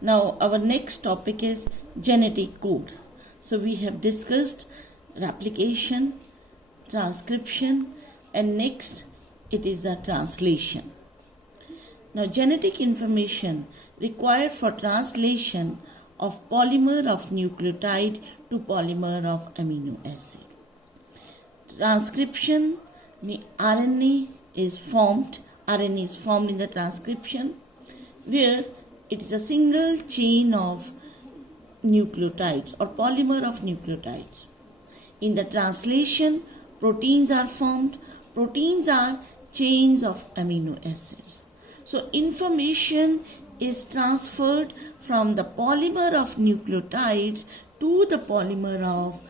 Now our next topic is genetic code. So we have discussed replication, transcription, and next it is the translation. Now genetic information required for translation of polymer of nucleotide to polymer of amino acid. Transcription में RNA is formed in the transcription where it is a single chain of nucleotides or polymer of nucleotides. In the translation, proteins are formed. Proteins are chains of amino acids. So information is transferred from the polymer of nucleotides to the polymer of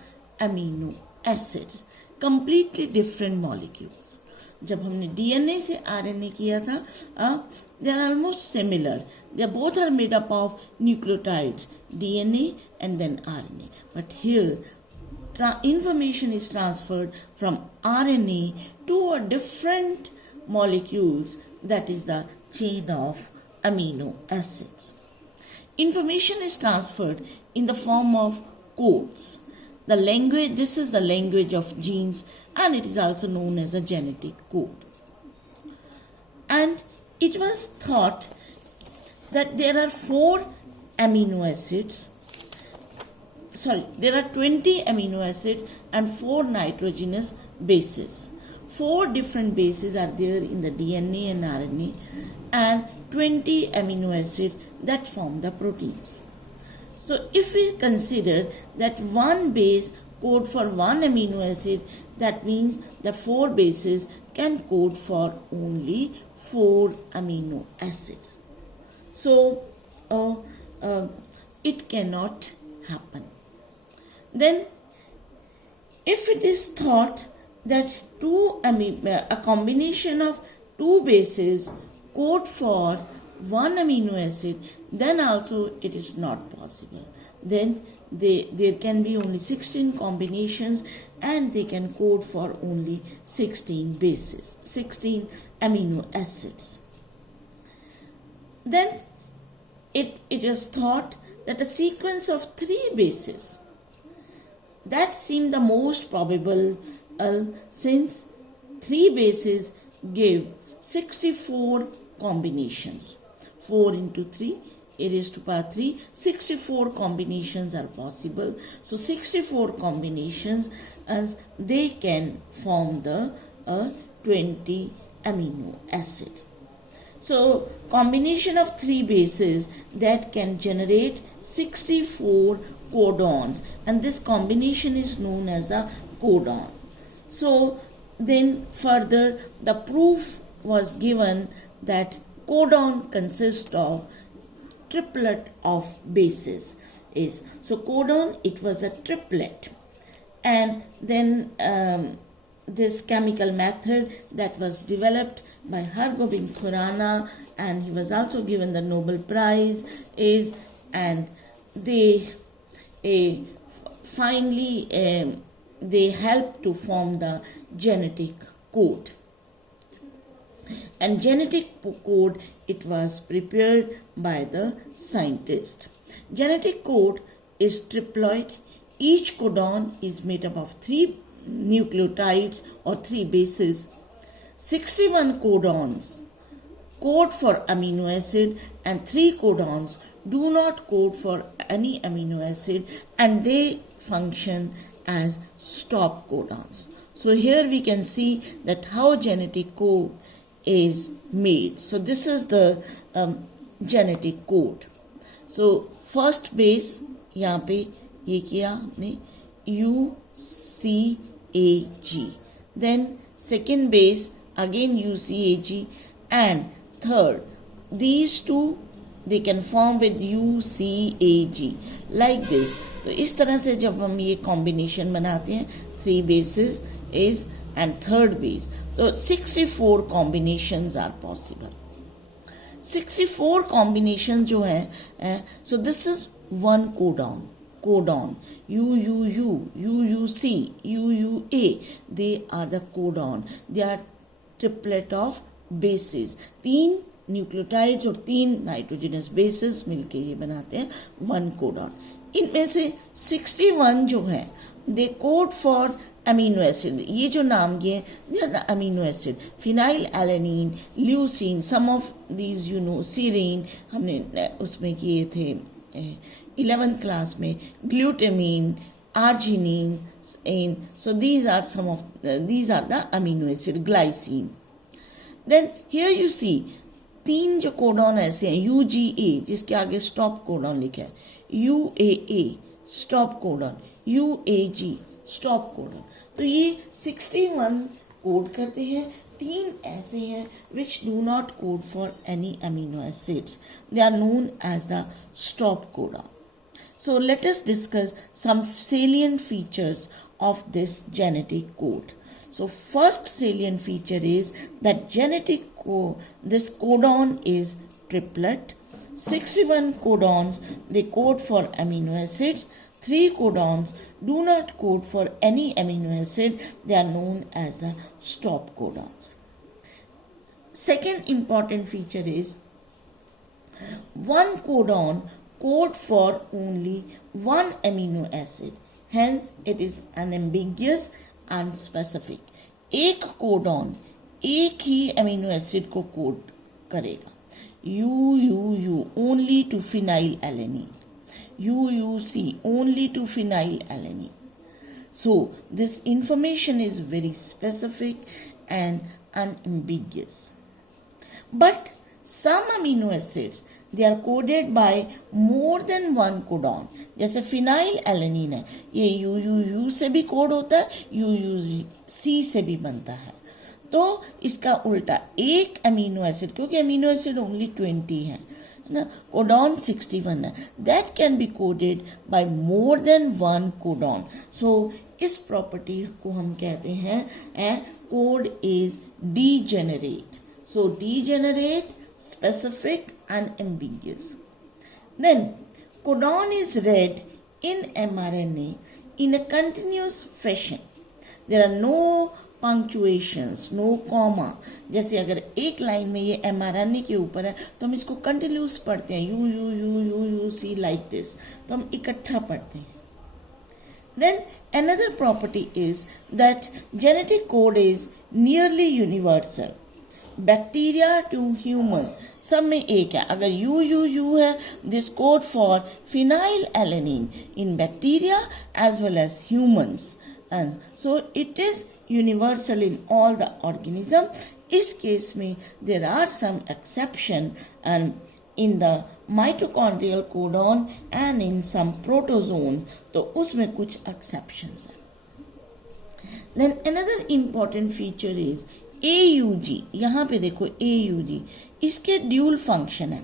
amino acids. Completely different molecules. जब हमने DNA से RNA किया था, they are almost similar. They both are made up of nucleotides, DNA and then RNA. But here, information is transferred from RNA to a different molecules, that is the chain of amino acids. Information is transferred in the form of codes. The language, this is the language of genes, and it is also known as a genetic code. And it was thought that there are 20 amino acids and 4 nitrogenous bases. 4 different bases are there in the DNA and RNA, and 20 amino acids that form the proteins. So if we consider that one base code for one amino acid, that means the 4 bases can code for only 4 amino acids. So it cannot happen. Then if it is thought that a combination of 2 bases code for one amino acid, then also it is not possible. Then there can be only 16 combinations and they can code for only 16 bases, 16 amino acids. Then it is thought that a sequence of 3 bases, that seemed the most probable, since 3 bases give 64 combinations. 4 into 3 a raised to power 3, 64 combinations are possible. So 64 combinations, as they can form the 20 amino acid. So combination of 3 bases that can generate 64 codons, and this combination is known as the codon. So then further the proof was given that codon consists of triplet of bases. So codon, it was a triplet. And then this chemical method that was developed by Hargobind Khurana, and he was also given the Nobel Prize, and they finally they helped to form the genetic code. And genetic code, it was prepared by the scientist. Genetic code is triploid. Each codon is made up of 3 nucleotides or 3 bases. 61 codons code for amino acid and 3 codons do not code for any amino acid, and they function as stop codons. So here we can see that how genetic code is made. So this is the genetic code. So first base, यहाँ पे ये किया आपने UCAG. Then second base again UCAG, and third, these two they can form with UCAG like this. तो इस तरह से जब हम ये combination बनाते हैं 3 bases is and third base, so 64 combinations are possible. 64 combinations जो है, so this is one codon UUU, UUC, UUA, they are the codon. They are triplet of bases. 3 nucleotides और 3 नाइट्रोजनस बेसेस मिलके ये बनाते हैं 1 codon. इनमें से 61 जो है they code for amino acid. ये जो नाम ये they are the amino acid, phenylalanine, leucine, some of these you know, serine हमने उसमें किए थे 11th क्लास में, glutamine, arginine, so these are the amino acid, glycine. Then here you see 3 जो कोडॉन ऐसे हैं, UGA जिसके आगे स्टॉप कोडॉन लिखा है, UAA stop codon, UAG stop codon. तो ये 61 कोड करते हैं। 3 ऐसे हैं which do not code for any amino acids. They are known as the stop codon. So let us discuss some salient features of this genetic code. So first salient feature is that this codon is triplet. 61 codons, they code for amino acids. 3 codons do not code for any amino acid. They are known as the stop codons. Second important feature is 1 codon code for only 1 amino acid. Hence, it is unambiguous and specific. एक codon एक ही amino acid को code करेगा। UUU only to phenylalanine, UUC only to phenylalanine. So, this information is very specific and unambiguous. But some amino acids, they are coded by more than 1 codon. जैसे phenylalanine है, ये UUU से भी code होता है, UUC से भी बनता है। तो इसका उल्टा एक अमीनो एसिड, क्योंकि अमीनो एसिड ओनली 20 है ना, कोडॉन 61 है, that can be coded by more than 1 codon. So इस प्रॉपर्टी को हम कहते हैं code is degenerate. So degenerate, specific and ambiguous. Then codon is read in mRNA in a continuous fashion. There are no punctuations, no comma. जैसे अगर एक line में ये mRNA के ऊपर है तो हम इसको कंटिन्यूस पढ़ते हैं, UUC like this, तो हम इकट्ठा पढ़ते हैं। Then another property is that genetic code is nearly universal. Bacteria to human सब में एक है। अगर UUU है, this code for phenylalanine in bacteria as well as humans, and so it is universal in all the organism. इस case में there are some exception and in the mitochondrial codon and in some protozoan, तो उसमें कुछ exceptions हैं। Then another important feature is AUG, यहाँ पे देखो AUG, इसके ड्यूल फंक्शन है।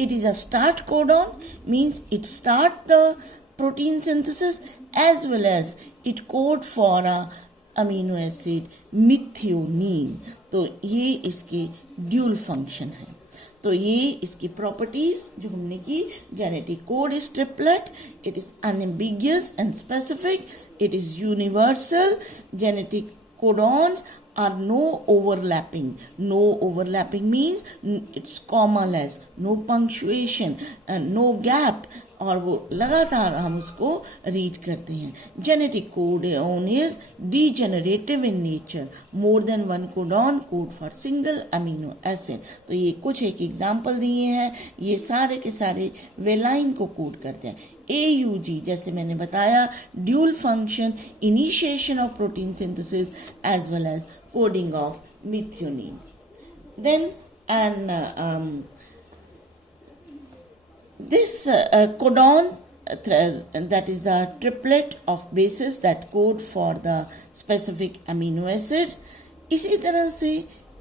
It is a start codon, means it start the protein synthesis as well as it code for a amino acid methionine. तो ये इसके dual function है। तो ये इसकी प्रॉपर्टीज जो हमने की, genetic code is triplet, it is unambiguous and specific, it is universal, genetic codons are no overlapping. No overlapping means it's commaless, no punctuation and no gap, और वो लगातार हम उसको रीड करते हैं। Genetic codon is degenerative in nature, more than 1 codon code for single amino acid. तो ये कुछ एक एग्जाम्पल दिए हैं, ये सारे के सारे वेलाइन को कोड करते हैं। AUG जैसे मैंने बताया, dual function, initiation of protein synthesis as well as coding of methionine. Then and this codon, that is the triplet of bases that code for the specific amino acid. इसी तरह से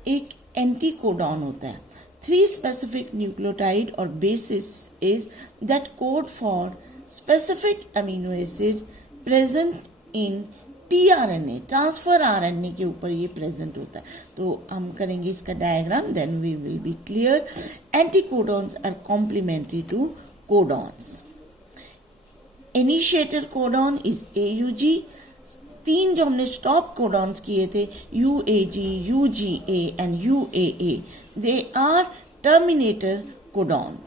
एक anti codon होता है। 3 specific nucleotide or bases is that code for specific amino acid present in tRNA, transfer RNA के ऊपर ये present होता है। तो हम करेंगे इसका diagram, then we will be clear. Anticodons are complementary to codons. Initiator codon is AUG। 3 जो हमने स्टॉप कोडॉन्स किए थे, UAG, UGA and UAA, they are terminator codon.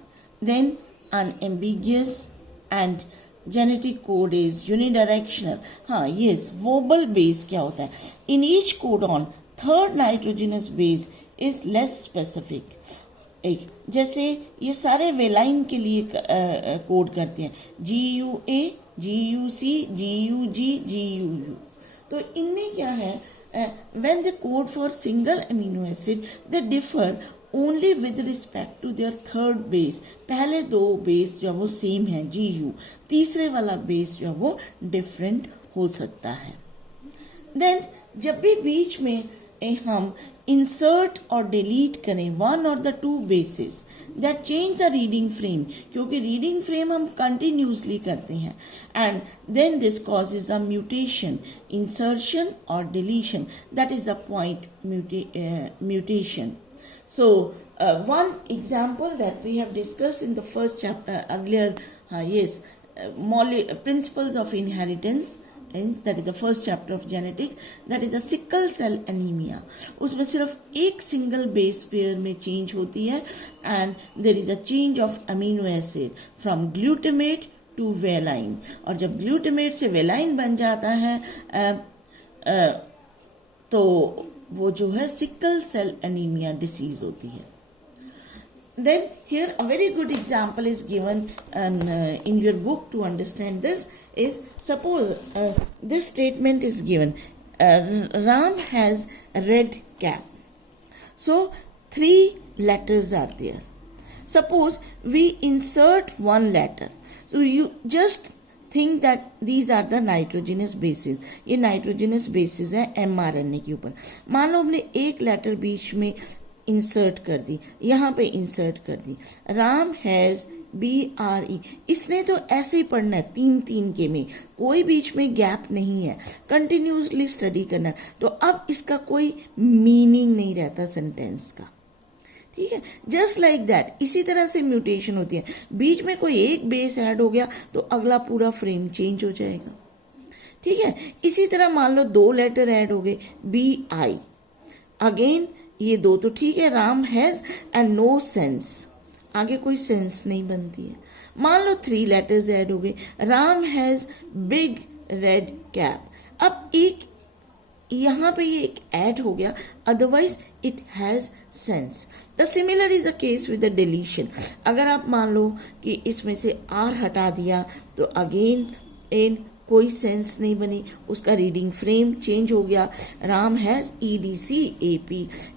Then unambiguous and genetic code is unidirectional. हाँ, yes, vowel base क्या होता है? In each codon, third nitrogenous base is less specific. एक जैसे ये सारे वेलाइन के लिए कोड करते हैं, GUA, GUC, GUG, GUU. तो इनमें क्या है, when they code for single amino acid, they differ only with respect to their third base. पहले दो बेस जो है वो सेम है GU, तीसरे वाला बेस जो है वो डिफरेंट हो सकता है. देन जब भी बीच में हम इंसर्ट और डिलीट करें वन और the two bases that change the reading frame, क्योंकि रीडिंग फ्रेम हम कंटिन्यूसली करते हैं, and then this causes the mutation, insertion और deletion, that is the point mutation. So one example that we have discussed in the first chapter earlier, principles of inheritance, that is the first chapter of genetics, that is the sickle cell anemia. उसमें सिर्फ एक single base pair में change होती है, and there is a change of amino acid from glutamate to valine, और जब glutamate से valine बन जाता है तो वो जो है सिकल सेल एनीमिया डिसीज होती है. Then here a very good example is given in your book to understand this. Is suppose this statement is given, Ram has a red cap. So 3 letters are there. Suppose we insert one letter. So you just think that these are the nitrogenous bases. ये nitrogenous bases है mRNA के ऊपर. मान लो हमने एक letter बीच में insert कर दी, यहाँ पे इंसर्ट कर दी, राम हैज़ BRE. इसने तो ऐसे ही पढ़ना है 3-3 के में, कोई बीच में गैप नहीं है, कंटिन्यूसली स्टडी करना है. तो अब इसका कोई मीनिंग नहीं रहता सेंटेंस का. ठीक है, जस्ट लाइक दैट. इसी तरह से म्यूटेशन होती है, बीच में कोई एक बेस ऐड हो गया तो अगला पूरा फ्रेम चेंज हो जाएगा. ठीक है, इसी तरह मान लो 2 लेटर ऐड हो गए, BI. अगेन ये 2 तो ठीक है, Ram has and no sense, आगे कोई सेंस नहीं बनती है. मान लो 3 लेटर्स ऐड हो गए, Ram has big red cap. अब एक यहाँ पे ये एक ऐड हो गया, otherwise it has sense. The similar is a case with the deletion. अगर आप मान लो कि इसमें से R हटा दिया तो अगेन इन कोई सेंस नहीं बनी, उसका रीडिंग फ्रेम चेंज हो गया, राम हैज EDCAP.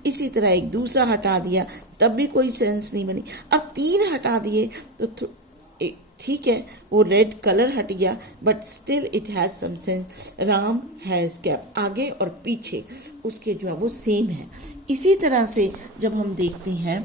इसी तरह एक दूसरा हटा दिया तब भी कोई सेंस नहीं बनी. अब 3 हटा दिए तो ठीक है, वो रेड कलर हट गया, but still it has some sense. Ram has cap, आगे और पीछे उसके जो है वो सेम है. इसी तरह से जब हम देखते हैं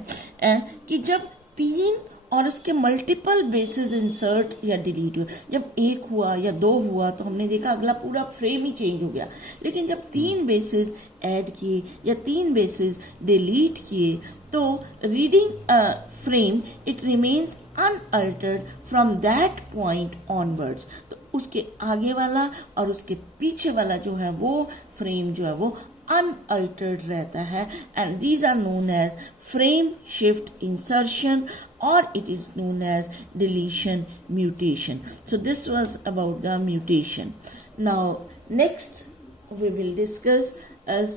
कि जब 3 और उसके मल्टीपल बेसिस इंसर्ट या डिलीट हुए, जब 1 हुआ या 2 हुआ तो हमने देखा अगला पूरा फ्रेम ही चेंज हो गया. लेकिन जब 3 बेसिस ऐड किए या 3 बेसिस डिलीट किए तो reading frame it remains unaltered from that point onwards. तो उसके आगे वाला और उसके पीछे वाला जो है वो फ्रेम जो है वो unaltered रहता है, and these are known as frame shift insertion, or it is known as deletion mutation. So this was about the mutation. Now next we will discuss as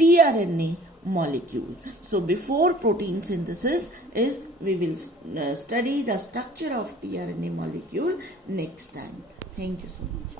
tRNA molecule. So before protein synthesis is we will study the structure of tRNA molecule next time. Thank you so much.